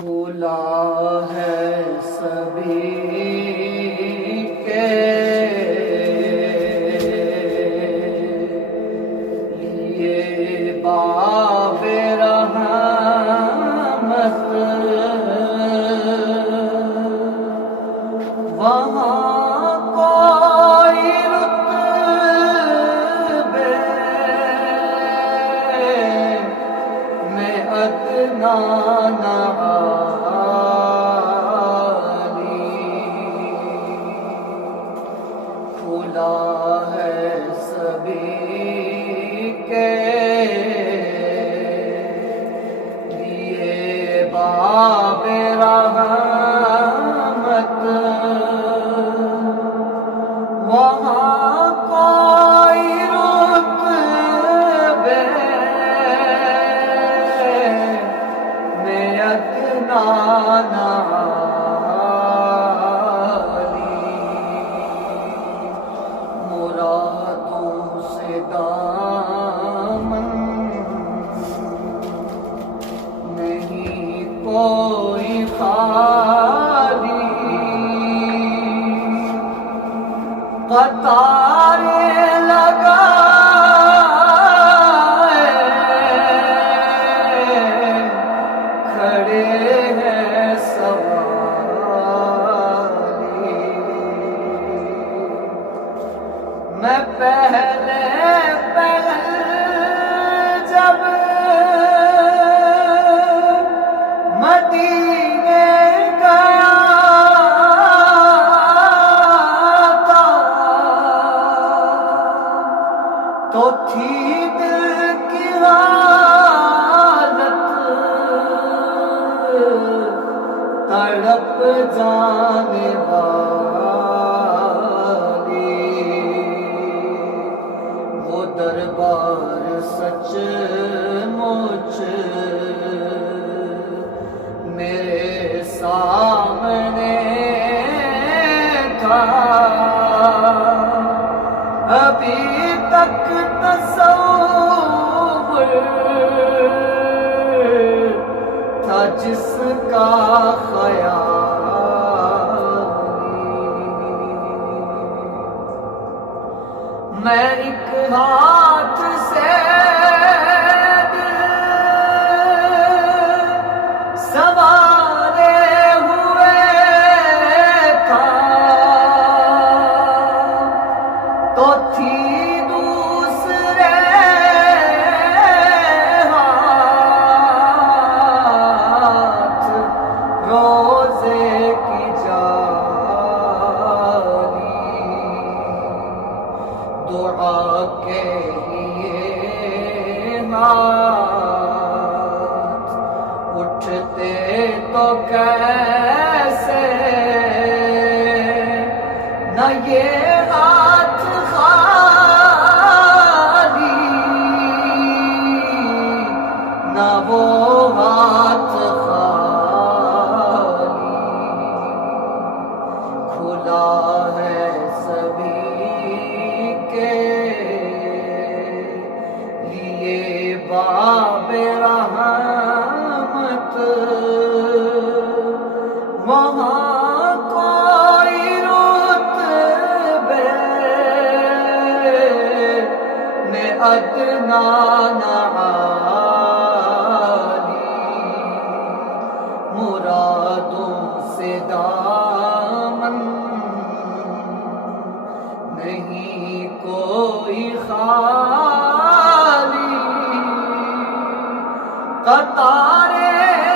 کھلا ہے سبھی کے لیے باب رحمت، وہاں کوئی رتبے میں ادنا نہ کھلا ہے سبھی کے لیے باب رحمت، وہاں کوئی رتبے میں ادنا نہ دامن نہیں کوئی خالی، قطاریں لگائے کھڑے ہیں سوالی، میں پہلے جب مدینے گیا تھا تو تھی دل کی حالت تڑپ جانے والی، وہ دربار سچ مچ میرے سامنے تھا، ابھی تک تصور تھا جس کا خیال، میں ایک ہاتھ سے سوارے ہوئے تھا تو تھی دوسرے ہاتھ روزے کی جاری، دعا کے لیے ہاتھ اٹھتے تو کیسے نہ یہ ہاتھ خالی نہ وہ ہاتھ خالی، کھلا ہے سبھی کے لیے باب رحمت، وہاں کوئی رتبے میں ادنا نہ عالی، مرادوں سے دامن نہیں کوئی خالی، قطاریں